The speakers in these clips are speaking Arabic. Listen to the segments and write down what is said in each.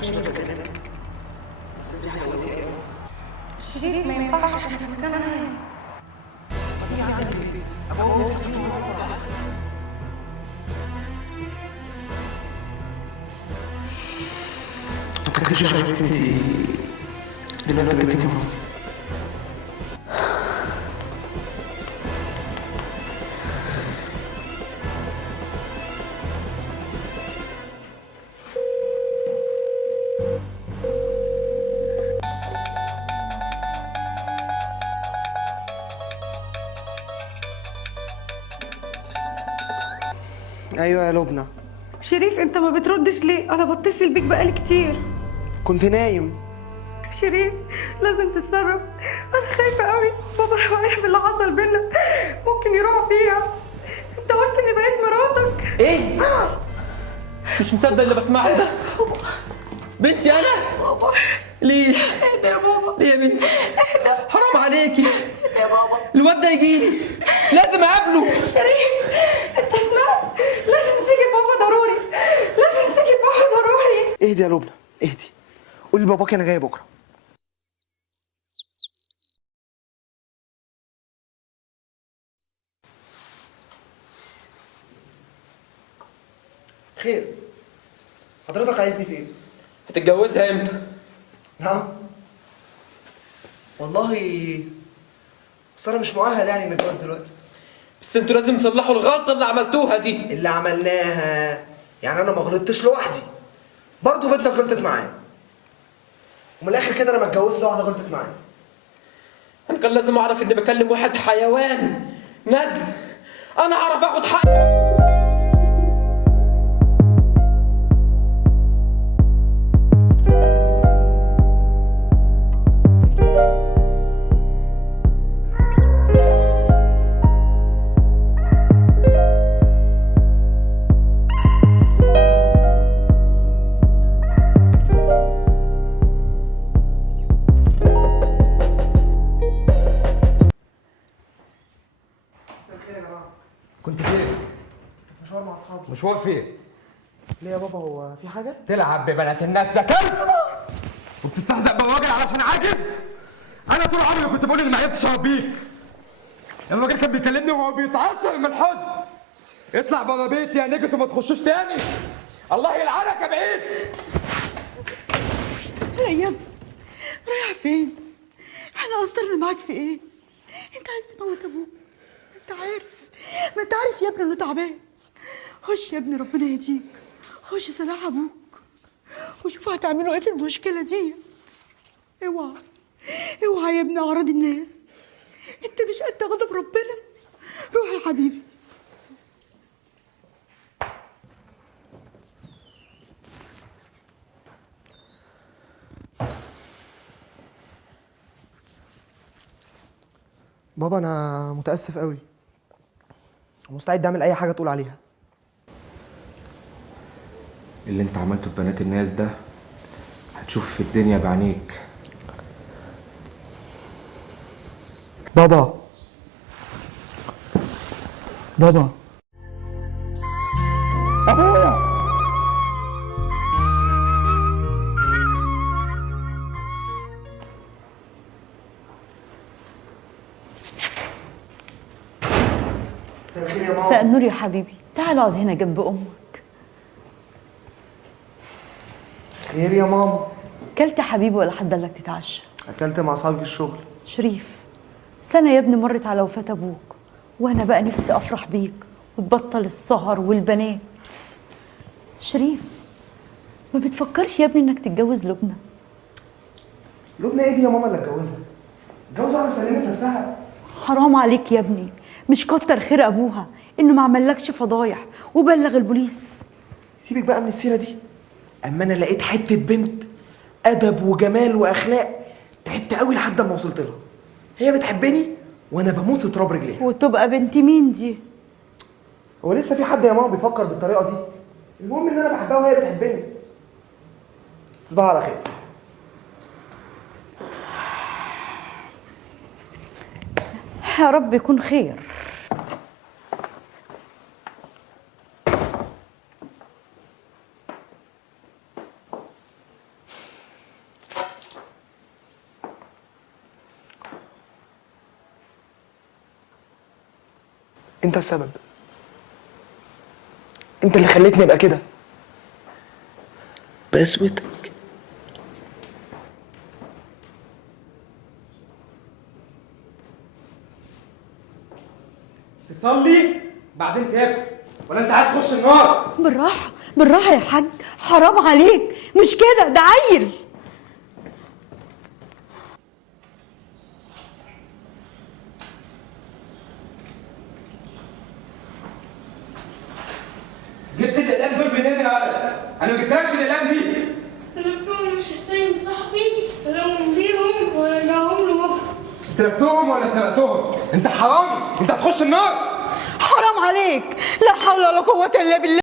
عشان يبقى كلام. بس دي حلاوتي قوي. شريف ما ينفعش عشان في مكان انا. طب يجي عندك البيت ابقى هو نفسي اسافر مره واحده. طب كيف شغلت انتي دلوقتي بقيتي مراتي؟ ايوه يا لبنى. شريف انت ما بتردش ليه؟ انا بتصل بيك بقالي كتير. كنت نايم. شريف لازم تتصرف، انا خايفه قوي. بابا لو عرف اللي حصل بينا ممكن يروح فيها. انت قلت اني بقيت مراتك. ايه؟ مش مصدق اللي بسمعه ده. بنتي انا؟ بابا ليه؟ اهدى يا بابا. ليه يا بنتي؟ اهدى حرام عليكي. يا بابا. الواد ده يجيلي، لازم اقابله. شريف انت سمعت؟ لازم تيجي بابا ضروري، لازم تيجي بابا ضروري. اهدي يا لبنى اهدي. قولي لباباكي انا جايه بكره. خير، حضرتك عايزني في ايه؟ هتتجوزها امتى؟ نعم؟ والله بس انا مش مؤهل يعني نتجوز دلوقتي. بس انتوا لازم تصلحوا الغلطه اللي عملتوها دي. اللي عملناها يعني انا ما غلطتش لوحدي، برضه بنتك غلطت معايا، ومن الاخر كده انا ما اتجوزتش واحده غلطت معايا. انا كان لازم اعرف اني بكلم واحد حيوان ندل. انا اعرف اخد حقي. كنت فين؟ مشوار مع اصحابي. مشوار فين؟ ليه يا بابا هو في حاجه؟ تلعب ببنات الناس يا كلب؟ وبتستهزأ بواجل علشان عاجز؟ انا طول عمري كنت بقول اني ما عرفتش اربيك. الراجل كان بيكلمني وهو بيتعصر من الحزن. اطلع بره بيتي يا نجس وما تخشوش تاني. الله يلعنك يا بعيد. ريان رايح فين؟ احنا قصرنا معاك في ايه؟ انت عايز تموت ابوك، انت عارف، ما انت عارف يا ابني انه تعبان. خش يا ابني ربنا يهديك، خش صلاح ابوك وشوفوا هتعملوا ايه في المشكله ديت. اوعى اوعى يا ابني اعراض الناس، انت مش قد غضب ربنا. روح يا حبيبي. بابا انا متاسف قوي، ومستعد اعمل اي حاجه تقول عليها. اللي انت عملته في بنات الناس ده هتشوف في الدنيا بعينيك. بابا بابا ابويا مساء الخير يا مساء ماما. النور يا حبيبي، تعال اقعد هنا جنب امك. خير يا ماما. كلت يا حبيبي ولا حد قال لك تتعشى؟ اكلت مع اصحابي في الشغل. شريف، سنة يا ابني مرت على وفاة أبوك، وأنا بقى نفسي أفرح بيك وتبطل السهر والبنات. شريف، ما بتفكرش يا ابني إنك تتجوز لبنى؟ لبنى ايه دي يا ماما اللي اتجوزها؟ اتجوز واحده سلمت نفسها. حرام عليك يا ابني، مش كتر خير أبوها إنه ما عملكش فضايح وبلغ البوليس. سيبك بقى من السيره دي. اما انا لقيت حته بنت ادب وجمال واخلاق، تعبت قوي لحد ما وصلت لها. هي بتحبني وانا بموت في تراب رجليها. وتبقى بنت مين دي؟ هو لسه في حد يا ماما بيفكر بالطريقه دي؟ المهم ان انا بحبها وهي بتحبني. تصبح على خير. يا رب يكون خير. انت السبب. انت اللي خليتني ابقى كده بقسوتك. تصلي بعدين تاكل، ولا انت عايز تخش النار؟ بالراحه بالراحه يا حاج، حرام عليك، مش كده، ده عيل. جبت الاقلام دول منين يا ولد؟ انا ما جبتلكش الاقلام دي. طلبتهم من حسين صاحبي طلبهم بيهم ورجعهم له بكره. استلفتهم ولا سرقتهم؟ انت حرامي، انت هتخش النار. حرام عليك، لا حول ولا قوه الا بالله.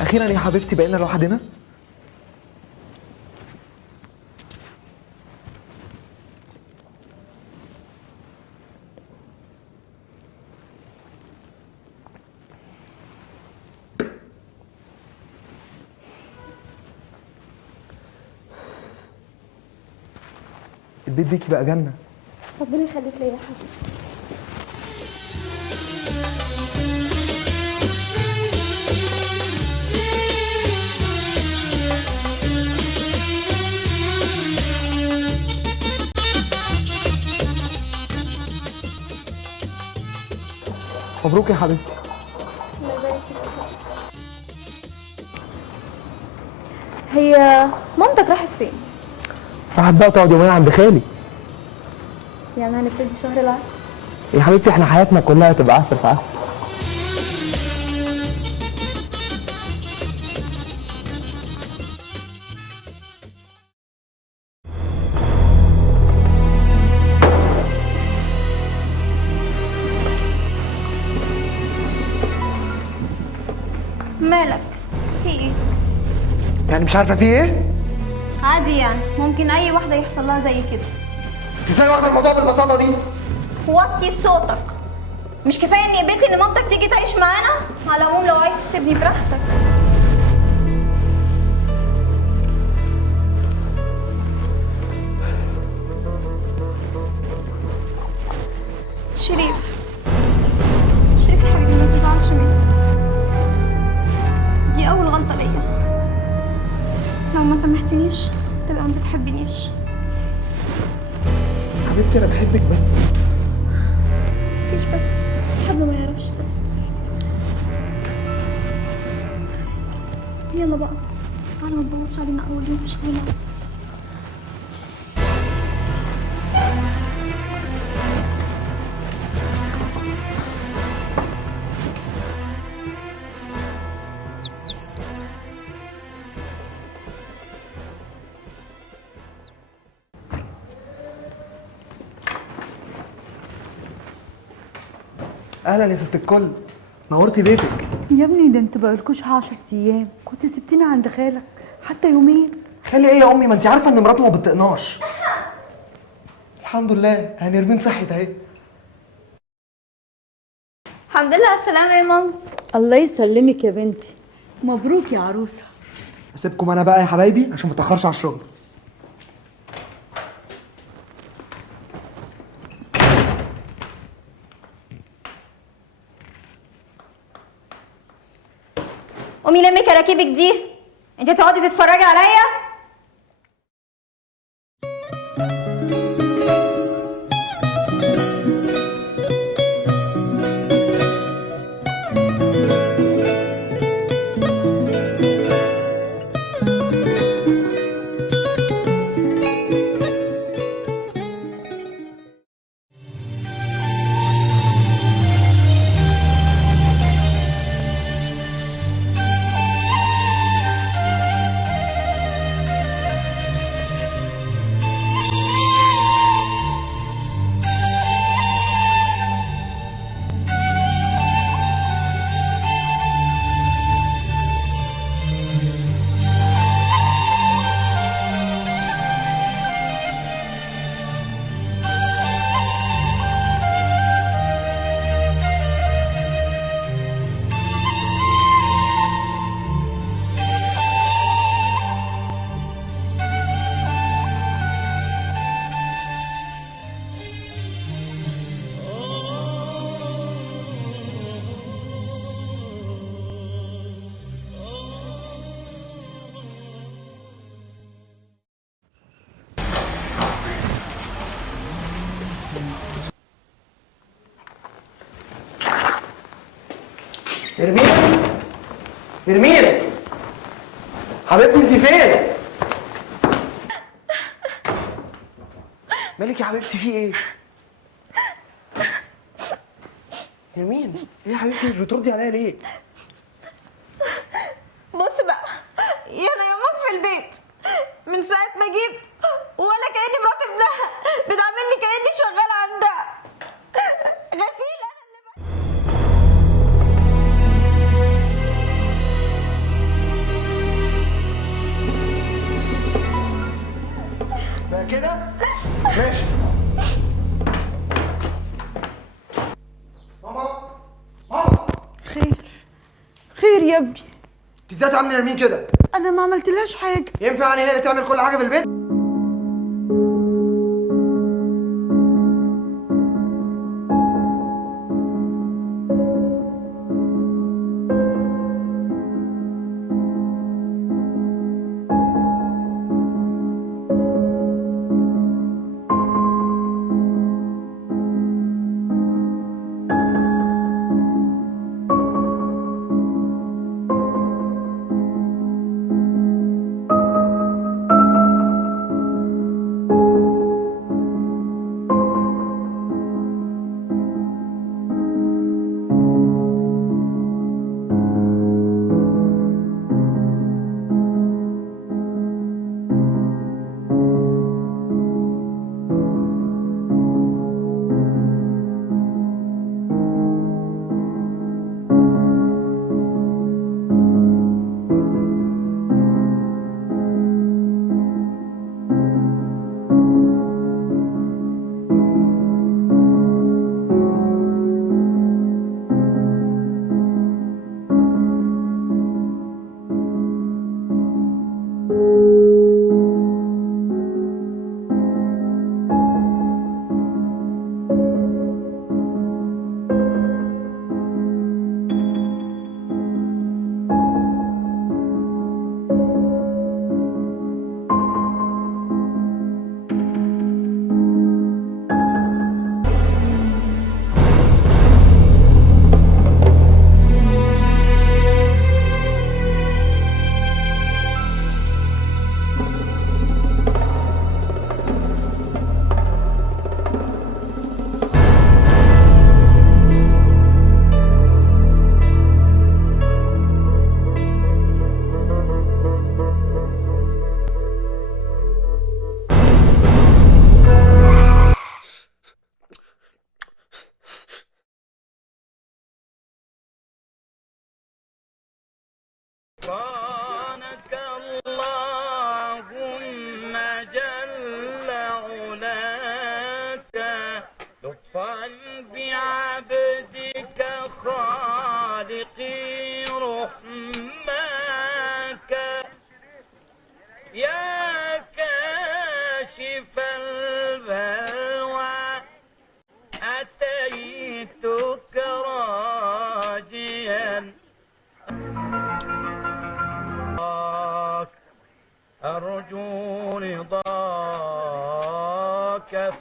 اخيرا يا حبيبتي بقينا لوحدنا. البيت بيكي بقى جنة. ربنا يخليك ليا يا حبيبي. مبروك يا حبيبتي. هي مامتك راحت فين؟ راحت بقى تقعد يومين عند خالي. يعني هنبتدي شهر العسل؟ يا حبيبتي احنا حياتنا كلها تبقى عسل في عسل. مالك؟ في ايه؟ يعني مش عارفه في ايه؟ عادي يعني، ممكن اي واحدة يحصل لها زي كده. ازاي واخده الموضوع بالبساطه دي؟ وطي صوتك. مش كفاية اني قبلت ان مامتك تيجي تعيش معانا؟ على العموم لو عايز تسيبني براحتك. شريف شريف يا حبيبي، ما تزعلش مني، دي اول غلطة ليا. لو ما سامحتنيش تبقى ما بتحبنيش. حبيبتي انا بحبك بس. مفيش بس، حد ما يعرفش بس. يلا بقى تعالى ما تبوظش علينا اول يوم في شهر العسل. اهلا يا ست الكل، نورتي بيتك. يا ابني ده انت بقالكوش 10 ايام، كنت سبتني عند خالك حتى يومين. خلي ايه يا امي؟ ما انت عارفه ان مراته ما بتطقناش. الحمد لله، هنرمين صحت اهي. الحمد لله على السلامة يا ماما. الله يسلمك يا بنتي، مبروك يا عروسه. اسيبكم انا بقى يا حبايبي عشان ما اتاخرش على الشغل. قومي لمي كراكيبك دي، انت تقعدي تتفرجي عليا؟ ارمين، ارمين حبيبتي انت فين؟ مالك يا حبيبتي في ايه؟ ارمين ايه يا حبيبتي مش بتردي عليا ليه؟ بص بقى، يانا يومك في البيت من ساعة ما جيت ولا كأني مرات ابنها، بتعاملني كأني شغالة عندها غسيل. أنا اللي بقى كده؟ ماشي. ماما ماما خير، خير يا ابني. انت ازاي تعملي ارمين كده؟ انا ما عملتلهاش حاجه. ينفع يعني هي اللي تعمل كل حاجه في البيت؟ أرجو رضاك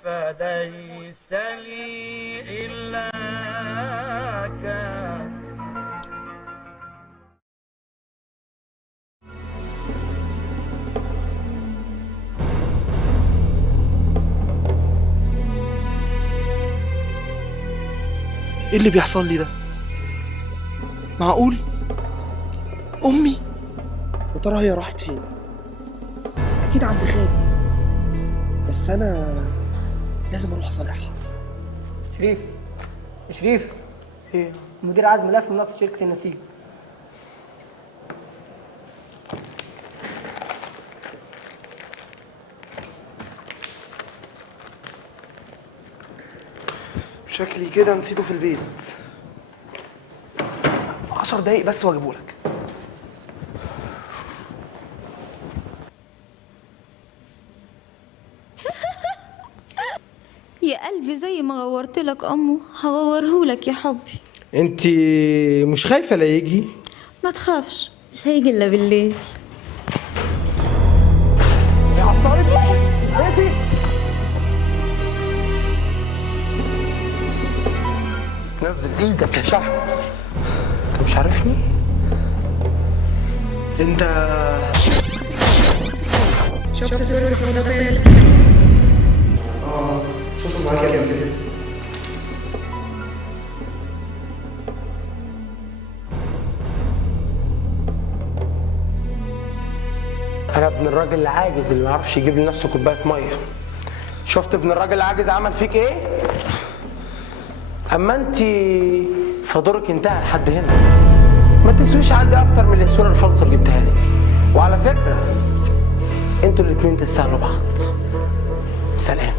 فليس لي إلاك. ايه اللي بيحصل لي ده؟ معقول؟ امي؟ يا ترى هي راحت فين؟ اكيد عند خالي، بس انا لازم اروح اصالحها. شريف ايه؟ المدير عايز ملف منصة شركة النسيج. شكلي كده نسيته في البيت. 10 دقايق بس واجيبهولك. يا قلبي زي ما غورت لك امه هغورهولك يا حبي. انت مش خايفه لا يجي؟ ما تخافش، مش هيجي الا بالليل. يا عصارة بيتي. نزل ايدك يا شحم. انت مش عارفني؟ انت شفت صورة الفوتوغرافية؟ شفت معاك يا ابني. انا ابن الراجل العاجز اللي ما يعرفش يجيب لنفسه كوبايه ميه. شفت ابن الراجل العاجز عمل فيك ايه؟ اما انت فدورك انتهى لحد هنا. ما تسويش عندي اكتر من الصوره الفالصه اللي جبتها لك. وعلى فكره انتوا الاتنين تستاهلوا بعض. سلام.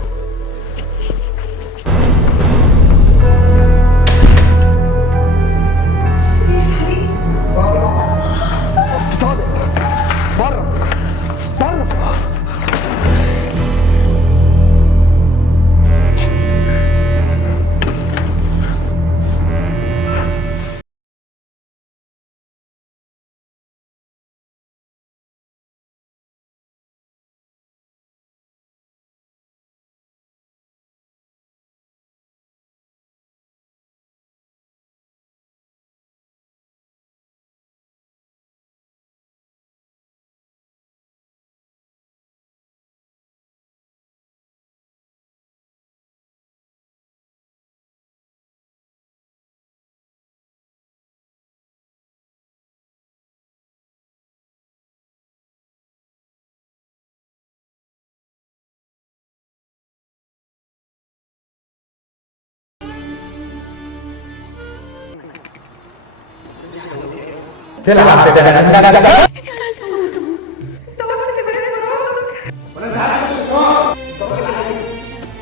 تلعب ببنات نفسك.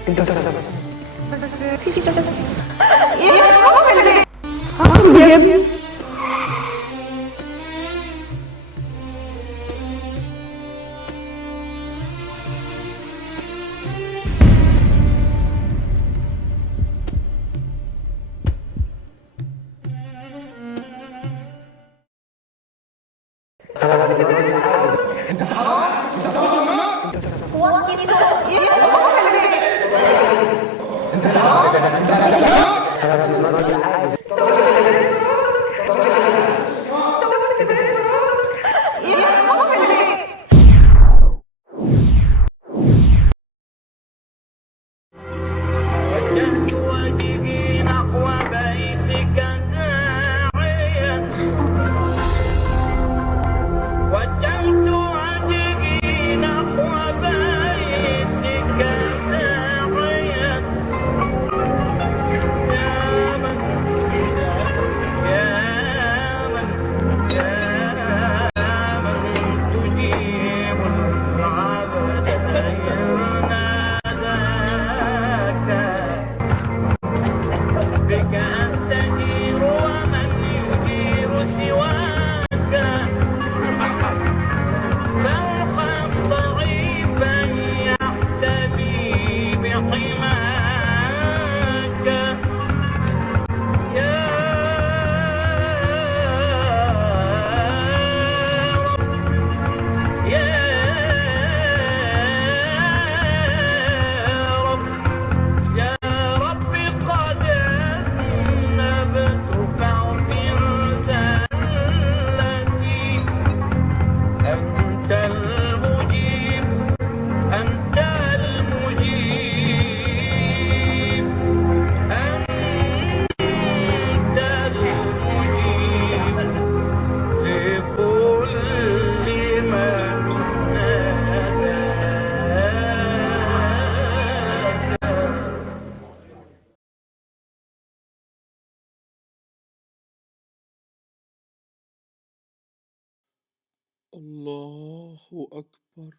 انت السبب. يا ماما في البيت. وطي الصوت. يا ماما في البيت. يا ماما في البيت. وجهت وجهي نحو بيتك داعيا. وجهت وجهي نحو بيتك داعيا. يا من الله أكبر.